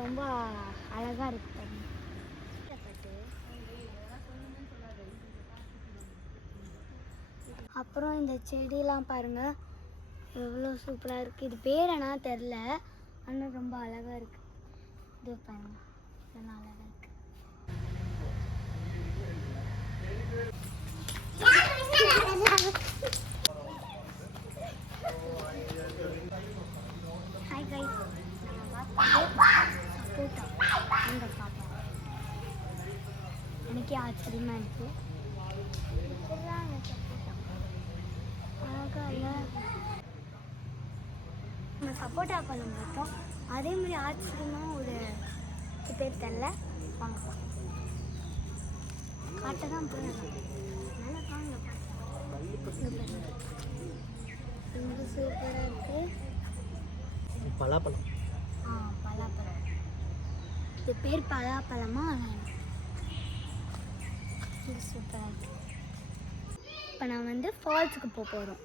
ரொம்ப அழகாக இருக்கு பாருங்க. அப்புறம் இந்த செடியெலாம் பாருங்கள் எவ்வளோ சூப்பராக இருக்குது. இது பேர் என்ன தெரில, ஆனால் ரொம்ப அழகாக இருக்குது. இது பாருங்கள் இதெல்லாம் அழகாக இருக்குது. ஹாய் கைஸ், சப்போட்டா அங்கே பார்ப்போம். எனக்கே ஆச்சரியமாக இருக்குது. அழகாக இல்லை, நம்ம சப்போட்டா பழம் பார்த்தோம். அதே மாதிரி ஆச்சரியமாக ஒரு பேர் தெரில, வாங்க காட்ட தான் போனேன். நல்லா காங்க ரொம்ப சூப்பராக இருக்குது. பலாப்பழம். பலாப்பழம். இது பேர் பலாப்பழமா? இது சூப்பராக இருக்குது. இப்போ நான் வந்து ஃபால்ஸுக்கு போக போகிறோம்.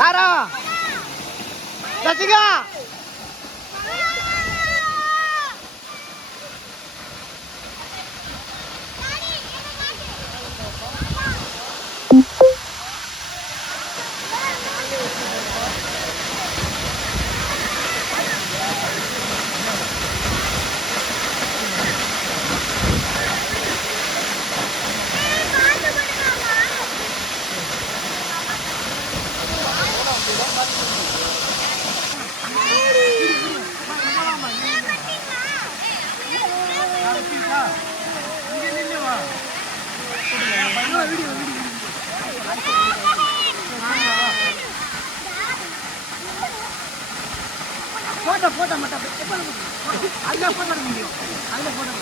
தாரா ரசிகா போட்டோ மட்டும் அதில் போட்டோ எடுக்க முடியும். அதில் போட்டோ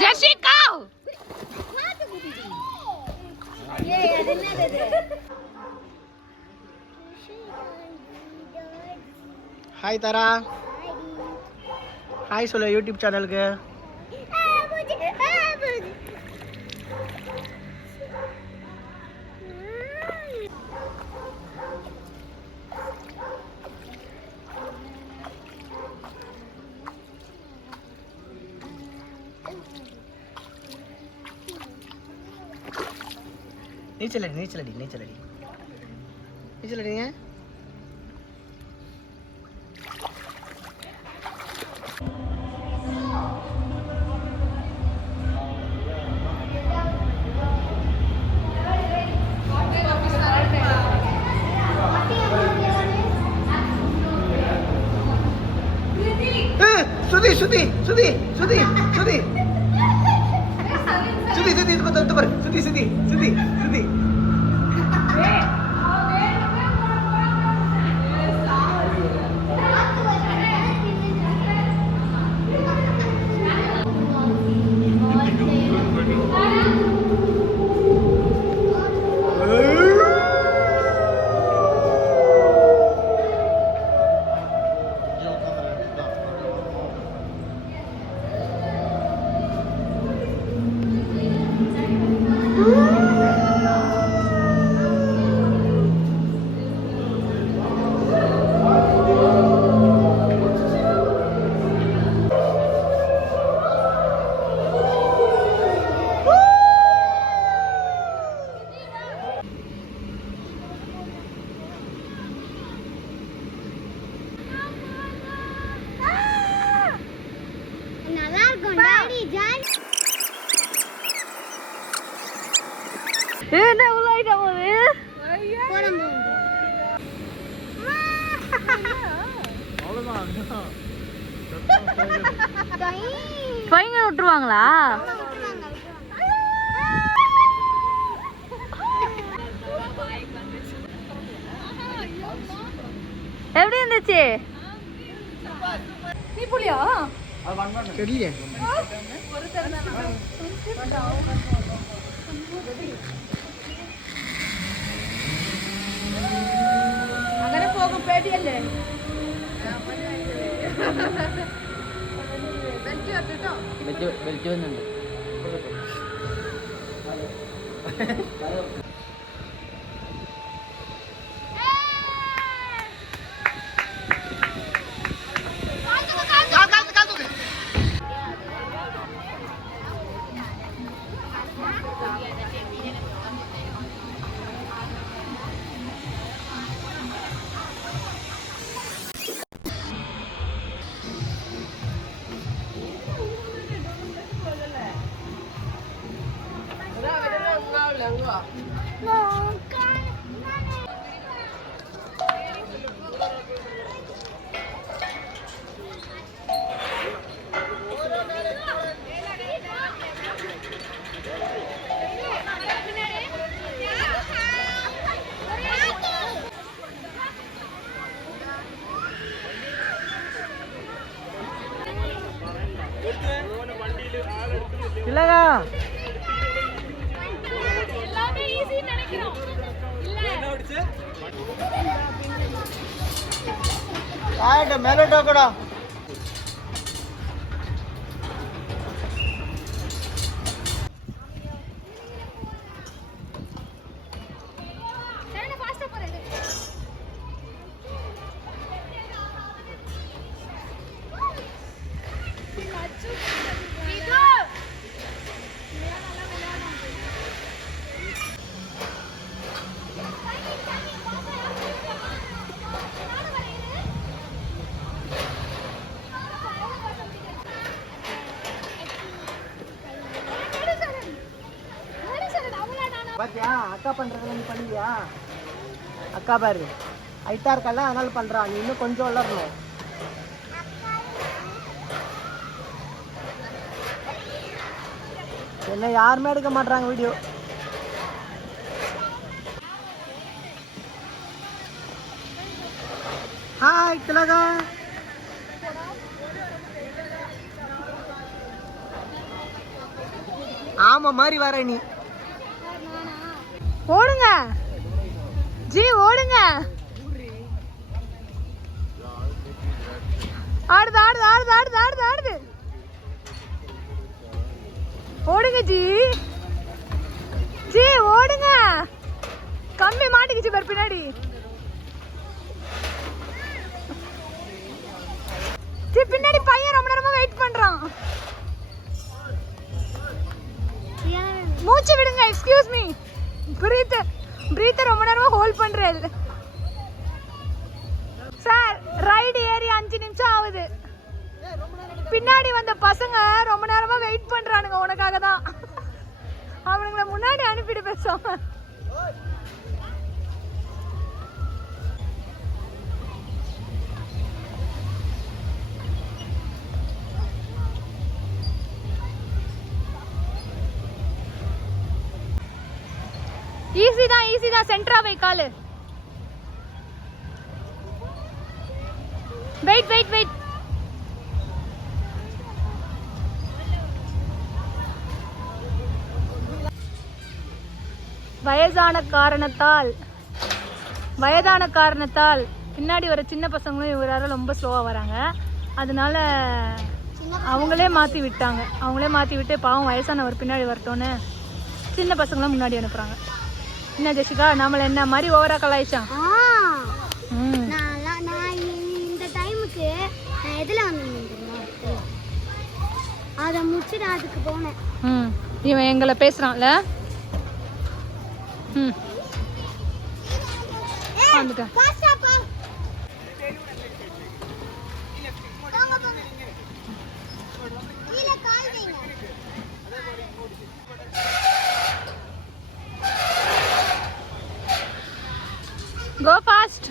ஜெசிகா ஹாய் தாரா, ஹாய் சொல்ல யூடியூப் சேனலுக்கு. நீச்சல் அடி, நீச்சல் அடி, நீச்சல் அடி, நீச்சல் அடிங்க. சுதி சுதி சுதி சுதி சுதி சுதி சுதி இது பாரு சுதி சுதி சுதி சுதி. நல்லா இருக்கும் டாடி ஜாலி. என்ன உள்ளாயிட்டா போது போறோம் பையங்க விட்டுருவாங்களா? எப்படி இருந்துச்சு? நீ புளியா தெரியலையே. അങ്ങനെ പോകും പേടിയല്ലേ? ബെൽറ്റ് വന്നുണ്ട്. இல்லையா மேலே டோக்கடா. அக்கா பண்றதுல நீ பண்ணுவியா? அக்கா பாரு ஹைட்டா இருக்கல, அதனால பண்றா. நீ இன்னும் கொஞ்சம் வளரணும். என்ன யாருமே எடுக்க மாட்டாங்க வீடியோ. ஹாய் திலகா. ஆமா மாதிரி வர நீ. ஓடுங்க ஜி, ஓடுங்க. ஆடுது ஆடுது ஆடுது ஆடுது ஆடுது ஆடுது. ஓடுங்க ஜி, ஜி ஓடுங்க. கம்பி மாட்டிக்கிச்சு பாரு பின்னாடி. ஜி பின்னாடி பையன் ரொம்ப நேரமா வெயிட் பண்றான். மூச்சு விடுங்க. Excuse me. பிரீத் ரொம்ப நேரமா ஹோல்ட் பண்றேன் சார். ரைடு ஏறி 5 நிமிஷம் ஆகுது. பின்னாடி வந்த பசங்க ரொம்ப நேரமா வெயிட் பண்றானுங்க உனக்காக தான். அவனுங்களை முன்னாடி அனுப்பிட்டு பேசுவாங்க. ஈஸி தான். சென்டரா வை காலு. வெயிட். வயதான காரணத்தால் பின்னாடி வர சின்ன பசங்களும் இவரால ரொம்ப ஸ்லோவா வராங்க. அதனால அவங்களே மாத்தி விட்டு பாவம் வயசானவர் பின்னாடி வரட்டோன்னு சின்ன பசங்களும் முன்னாடி அனுப்புறாங்க. என்ன ஜெசிகா, நம்மள என்ன மாதிரி ஓவரா கலாய்ச்சான்? நான் இந்த டைமுக்கு நான் எதுல வந்தேன் அதை முடிச்சுட்டு அதுக்கு போனேன். இவன் எங்களை பேசுறான்ல. வந்துட்டேன். Go fast.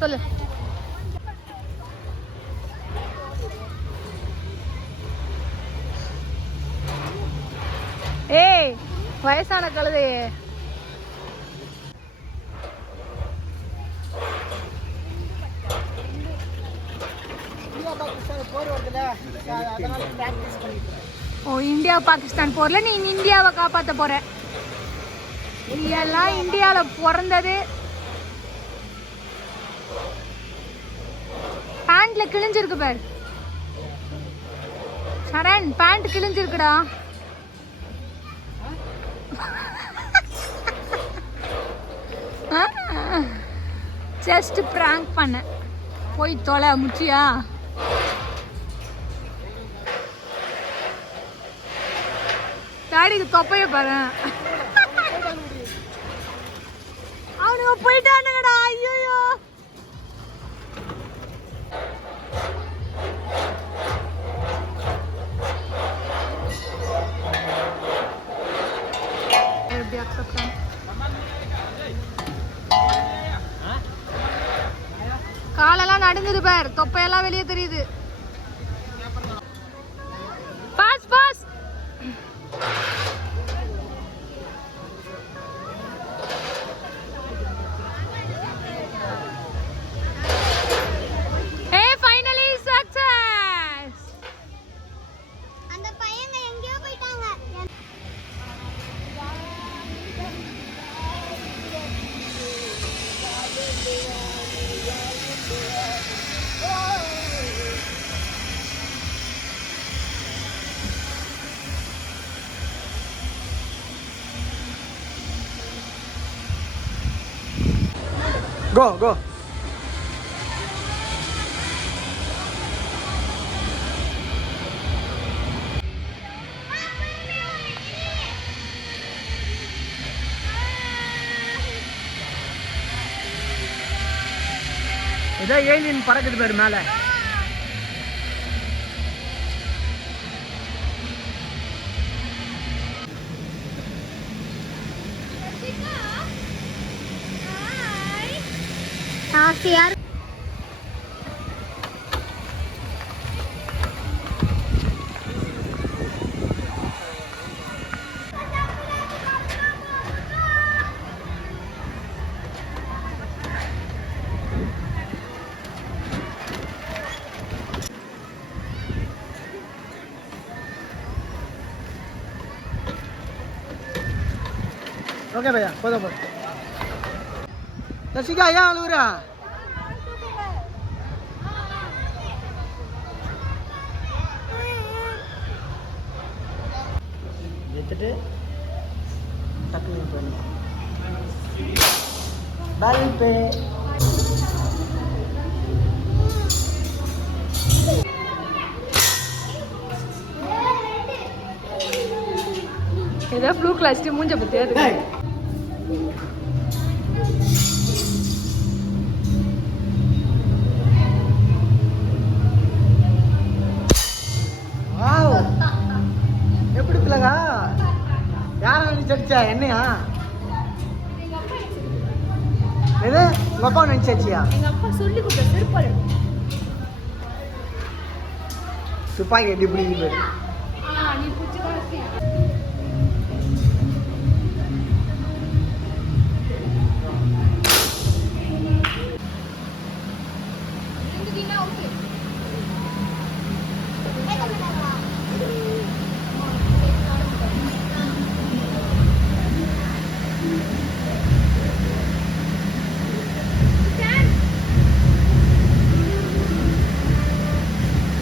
சொல்லு. ஏய் வயசான கழுதையே. ஓ, இந்தியா பாகிஸ்தான் போர்ல நீ இந்தியாவை காப்பாற்ற போற. நீ எல்லாம் இந்தியால பிறந்தது. பேண்ட்ல கிழிஞ்சிருக்கு பாரு சரண், பேண்ட் கிழிஞ்சிருக்குடா. ஜஸ்ட் பிராங்க் பண்ண. போய் தொலை முச்சியா. டாடிக்கு தொப்பைய பாரு. அவனுங்க போயிட்டானுங்கடா. ஐயோ காலெல்லாம் நடுங்குது பார். தொப்பையெல்லாம் வெளியே தெரியுது. பாஸ். Finally success. அந்த பையங்க எங்கேயோ போயிட்டாங்க. Go. ஏதோ ஏலியன் பறக்குது பேர் மேலே. ஆசையா ஓகே பையா, போதும் போதும். தர்ஷிகா ஏன் அழுகுறா? எடுத்துட்டு டக்குனு பண்ணு. பல்பு ஏதோ ப்ளூ கிளாஸ் மூஞ்ச பத்தியா இருக்கு. எப்படி பிள்ளைங்க யாரை நினைச்சு அடிச்சா? என்னையா? எது உங்க அப்பா நினைச்சு அடிச்சியா? எங்க அப்பா சொல்லி கொடுத்த செருப்பாடு. துப்பாக்கி எப்படி பிடிக்குது? நீ பிடிச்சதான் வச்சியா?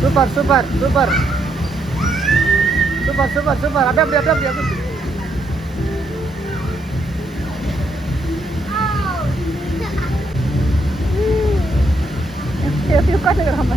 Super super super super super super. அப்படியே அப்படியே அப்படியே அப்படியே. எப்படி உட்காந்துக்கிறாம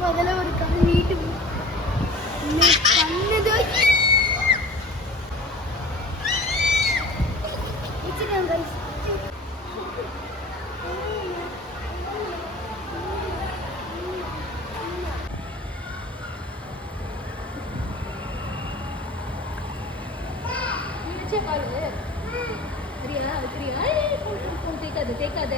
முதல்ல ஒரு கண்ணு நீட்டு பண்ணது தேக்காத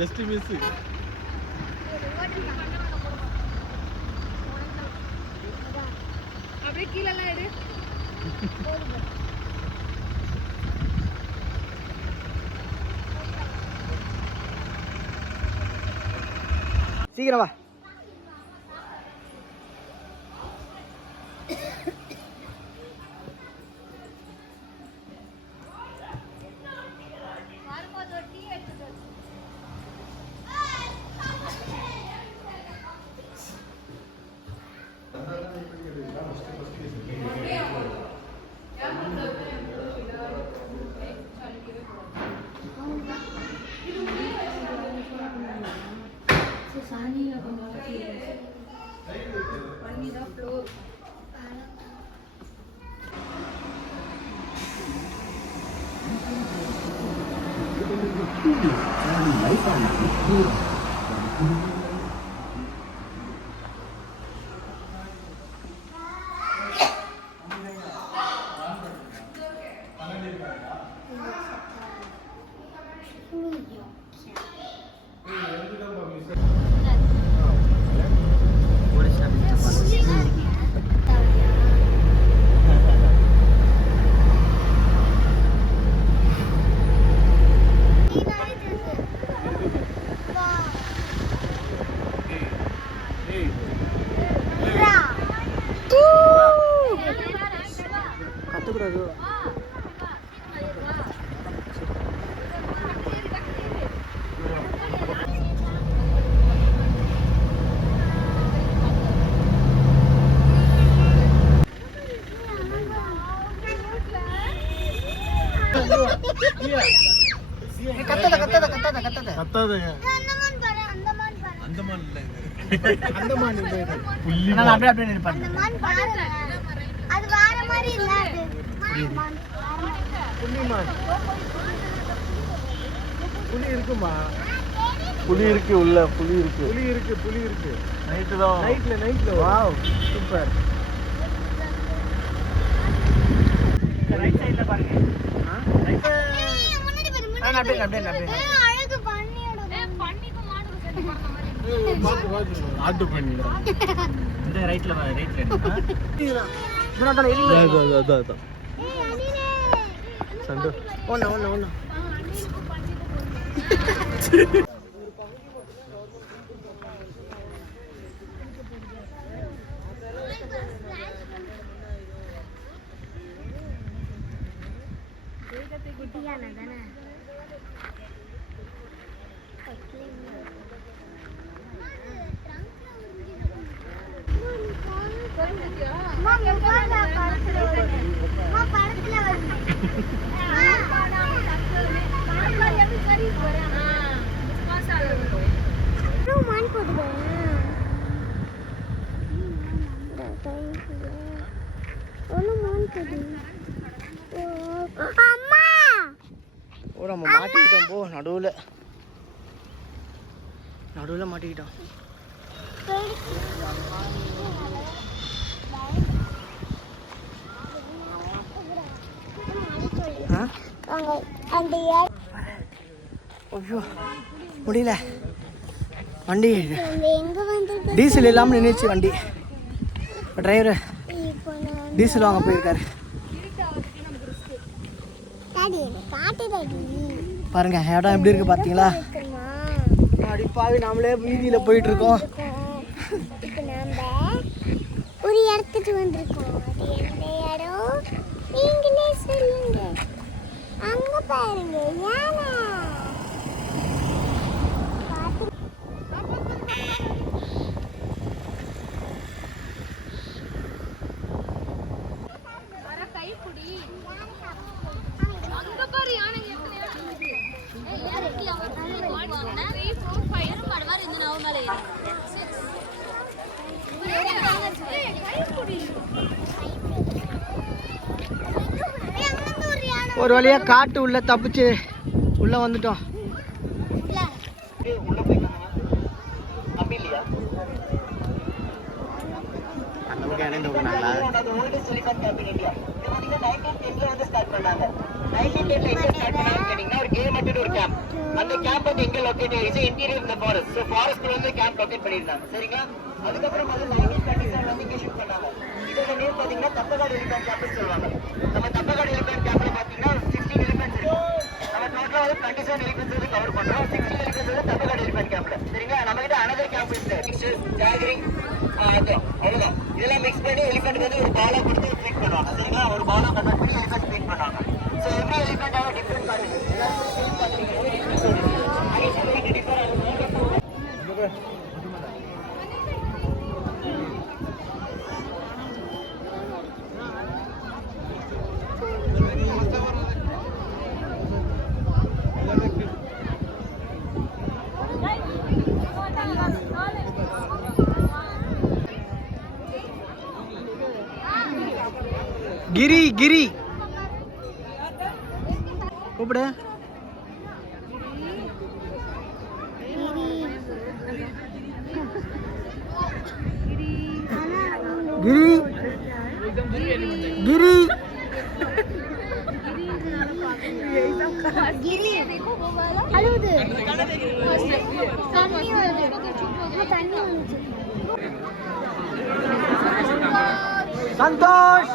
ஜஸ்ட் மிஸ். அப்படியே கீழே எல்லாம் எடு. சீக்கிரம் வா. சாணியில் கற்றுக்குறது புலி இருக்கு உள்ள புலி இருக்கு நைட்டு தான் நைட்ல வாவ் சூப்பர் ரைட் சைடுல பாருங்க ஆட்டு பண்ணி இந்த ரைட்ல அதான் சண்டை ஒண்ணு நம்ம மாட்டிக்கிட்டோம் போ நடுவுல மாட்டிக்கிட்டோம் ஐயோ முடியல வண்டி டீசல் இல்லாமல் நின்றுச்சு வண்டி டிரைவர் டீசல் வாங்க போயிருக்காரு பாருங்க இடம் எப்படி இருக்கு பாத்தீங்களா அடிப்பாவி நாமளே வீதியில போயிட்டு இருக்கோம் ஒரு இடத்துக்கு வந்திருக்கோம் அது எந்த இடம் நீங்களே சொல்லுங்க அங்க பாருங்க யானை ஒரு வழியா காட்டு உள்ள தப்பிச்சு உள்ள வந்துட்டோம் அந்த கேம்ப் வந்து எங்க லொகேட் ஆயிடுச்சு இன்டீரியர் இந்த ஃபாரஸ்ட் சோ ஃபாரஸ்ட்ல வந்து கேம்ப் லொகேட் பண்ணிருந்தாங்க சரிங்களா அதுக்கப்புறம் வந்து 1937 வந்து இங்க ஷிஃப்ட் பண்ணாங்க இதோட நேம் பாத்தீங்கன்னா தப்பகாடு எலிஃபண்ட் கேம்ப்னு சொல்லுவாங்க நம்ம தப்பகாடு எலிஃபண்ட் கேம்ப்ல பாத்தீங்கன்னா 16 எலிஃபண்ட்ஸ் இருக்கு நம்ம டோட்டலா வந்து 27 எலிஃபண்ட்ஸ் வந்து கவர் பண்றோம் 16 எலிஃபண்ட்ஸ் வந்து தப்பகாடு எலிஃபண்ட் கேம்ப்ல சரிங்களா நம்ம கிட்ட அனதர் கேம்ப் இருக்கு ஜாகரிங் அவ்வளவுதான் இதெல்லாம் மிக்ஸ் பண்ணி எலிஃபண்ட் வந்து ஒரு பாலா கொடுத்து ட்ரீட் பண்ணுவாங்க சரிங்களா ஒரு பாலா கன்வெர்ட் பண்ணி எலிஃபண்ட் ட்ரீட் பண்ணுவாங்க so every elephant have different policy எல்லாரும் சேம் பாத்தீங்கன்னா गिरी கூப்பிடு गिरी गिरी गिरी அழுது தண்ணி வந்துச்சு संतोष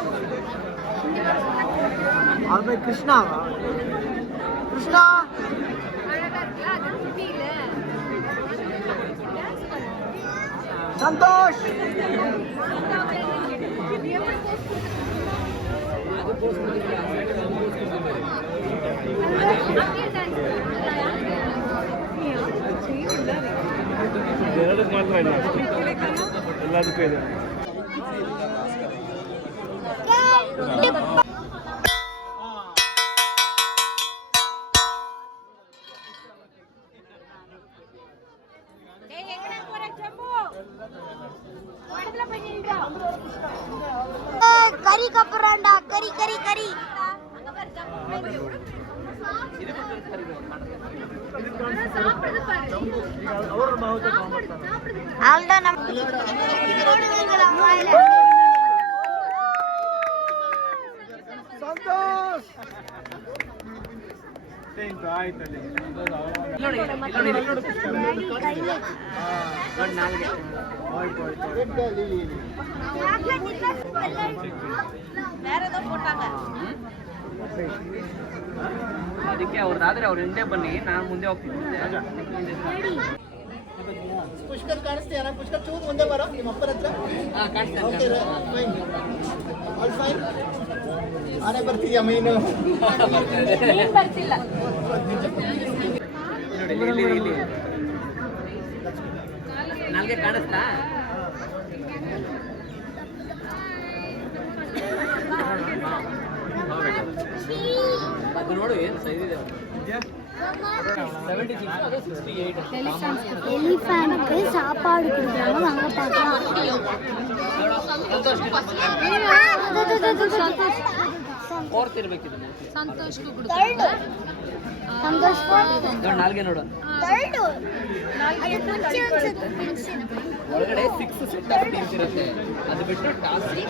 और मैं कृष्णा संतोष எல்லாத்துக்கும் இது கறி கப்புறாண்டா கறி கறி கறி அவ்வளோதான் நம்ம ಸಂತೋಷ್ ಅದಕ್ಕೆ ಅವ್ರದಾದ್ರೆ ಅವ್ರು ಹಿಂದೆ ಬನ್ನಿ ನಾನು ಮುಂದೆ ಹೋಗ್ತಿದ್ದೆ ಪುಷ್ಕರ್ ಕಾಣಿಸ್ತೀಯಾ ಪುಷ್ಕರ್ ಚೂರು ಮುಂದೆ ಬರೋ ನಿಮ್ಮ ಅಪ್ಪನ ಹತ್ರ ಆಲ್ ಫೈನ್ ಆನೆ ಬರ್ತಿದ್ಯಾ ಮೀನು ನಾಲ್ಗೆ ಕಾಣಿಸ್ತಾ ಅದು ನೋಡು ಏನು ಸೈಜ್ ಇದೆ 76 ಅದು 68 எலிஃபேனுக்கு சாப்பாடு கொடுக்குறாங்க வாங்க பார்க்கலாம் ಫೋರ್ತ್ ಇರಬೇಕಿದೆ ಸಂತೋಷ್ ನಾಲ್ಗೆ ನೋಡು ಒಳಗಡೆ 6 ಸೆಟ್ ಆಫ್ ಟೀಮ್ಸ್ ಇರುತ್ತೆ ಅದು ಬಿಟ್ಟು ಟಾಸ್ಕ್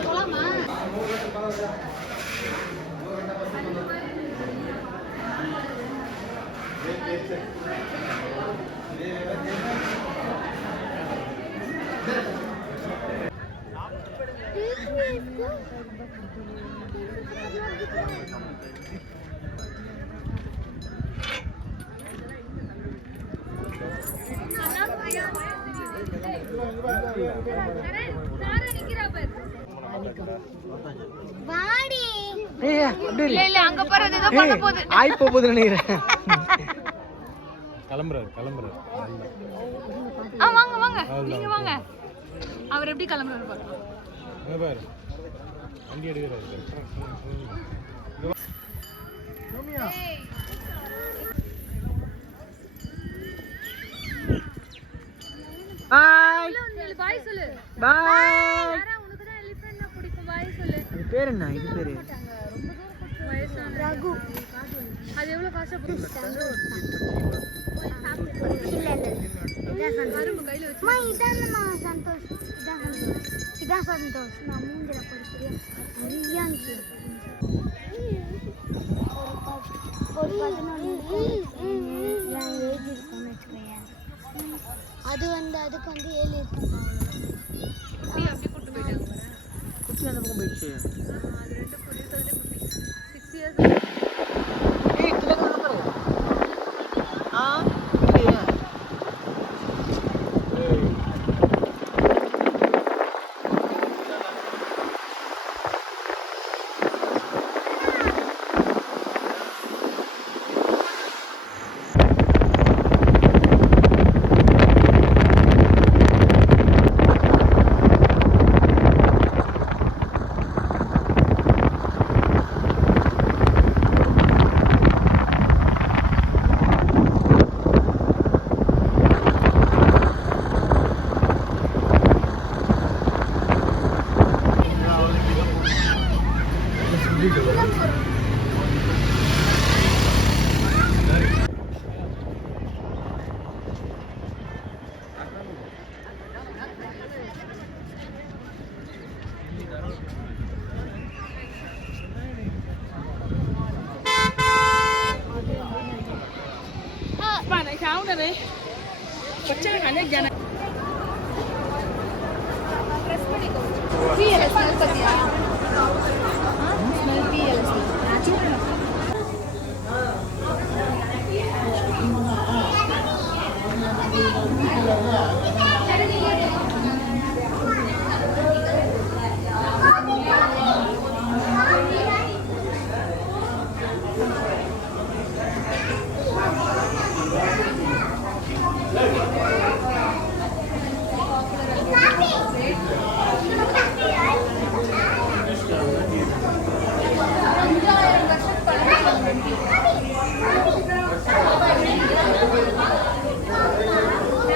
வாடி இல்ல அங்க போறது ஏதோ பண்ண போகுது ஆய் போகுது நினைக்கிறேன் கிளம்புறாரு வாங்க வாங்க நீங்க வாங்க அவர் எப்படி கிளம்புறாரு பாருங்க பாரு வண்டி எடுக்கிறாரு பாய் சொல்லு பாய் உனக்கு தான் எலிஃபென்ட்னா பிடிக்கும் பாய் சொல்லு இது பேர் என்ன இது பேரு ரகு அது எவ்வளவு காசா போடுது இதான் சந்தோஷ் நான் மூஞ்சில படிக்கிறேன் நிறையா ஒரு 11 ஏஜ் இருக்குன்னு வச்சுக்கோங்க அது வந்து அதுக்கு வந்து 7 இருக்கு அப்படி கூட்டு போயிட்டாங்க குட்டி அந்த பக்கம் போயிடுச்சு அது ரெண்டு புரியுது 6 இயர்ஸ் ஏய் கிளம்பு பாரு இல்லையா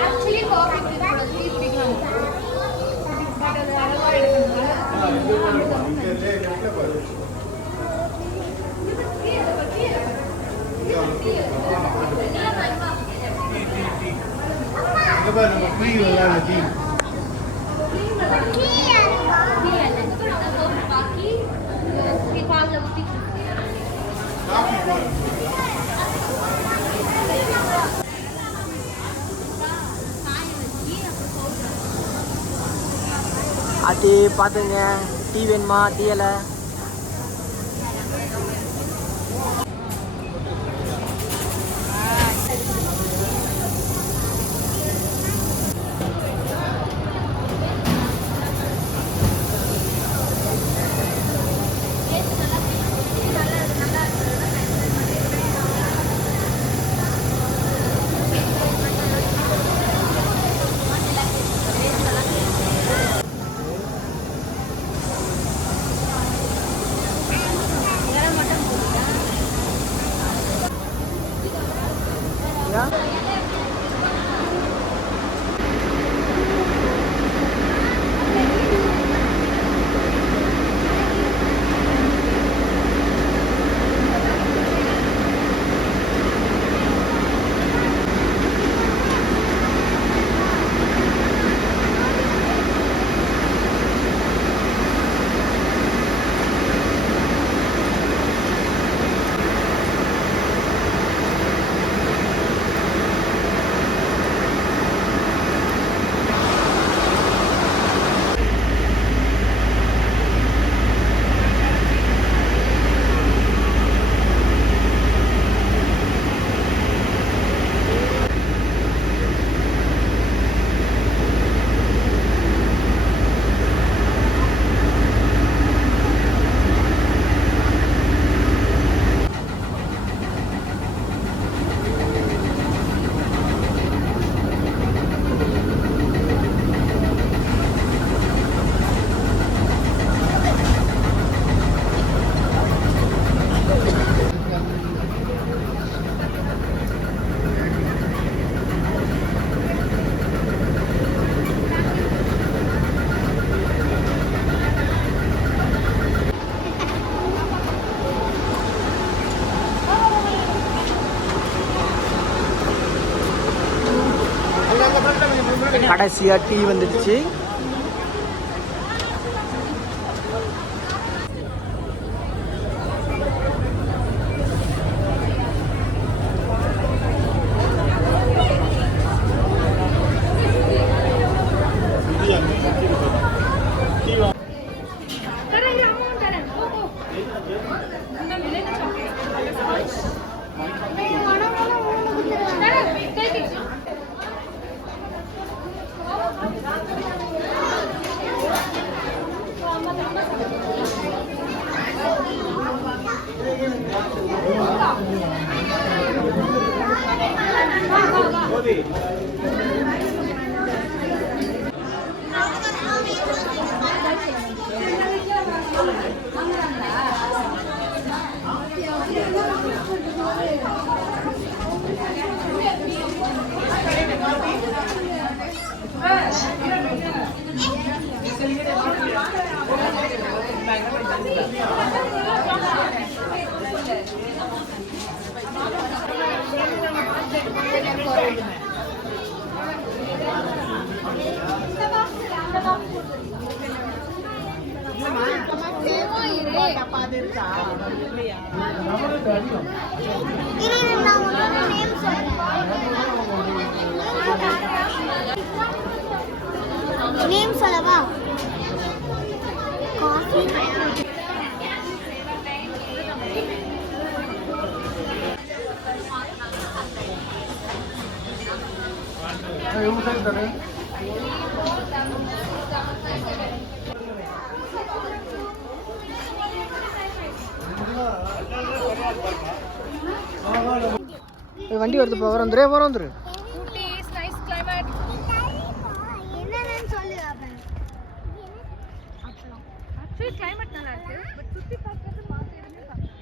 ஆக்சுவலி காஃபி குடிக்கணும் பட் அது அளவாக அது பார்த்துங்க டீ வேணுமா டீ இலை கடைசியாக டீ வந்துடுச்சு. நேம் சொல்லவா? காஃபி வண்டி வருது போகிற வந்துரு போகிற வந்துரு. ஊட்டி இஸ் நைஸ் கிளைமேட். என்னன்னு சொல்லு அப்ப. ஆக்சுவலி கிளைமேட் நல்லா இருக்கு. பட் சுத்தி பார்க்கிறது பார்த்து எதுவுமே பார்க்கலாம்.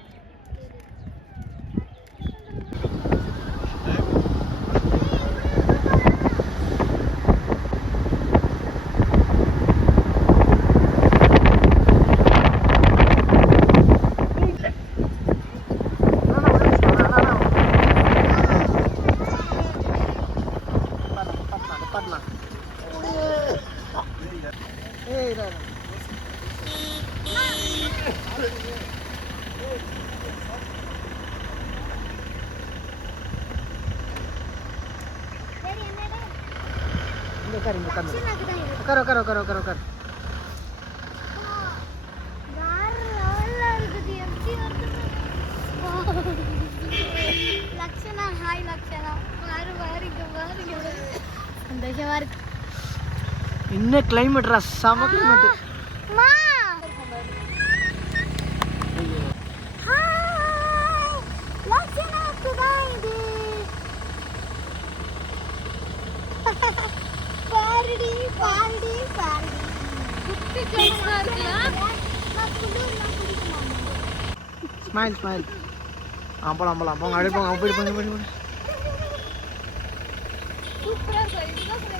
உட்காருங்க உட்காருங்க லக்ஷனாக்கு தான் இருக்கு. உட்காரு உட்காரு உட்காரு உட்காரு உட்காரு வேற லெவல்ல இருக்குது. எப்படி வருது? லக்ஷனா, ஹாய் லக்ஷனா. பாருங்க சந்தோஷமா இருக்கு. என்ன கிளைமேட்ரா, செம கிளைமேட். அம்மா. ஹாய் லக்ஷனாக்கு தான் இது. பாருடி பாருடி பாருடி. குட்டி ஜோக்ஸா இருக்குல. நான் குளிர்லாம் பிடிக்குமா? Smile smile. போலாம் போலாம் போங்க, அப்படியே போங்க, போய் போங்க போய் போங்க. சூப்பரா இருக்கு. இதுதான் சொல்ல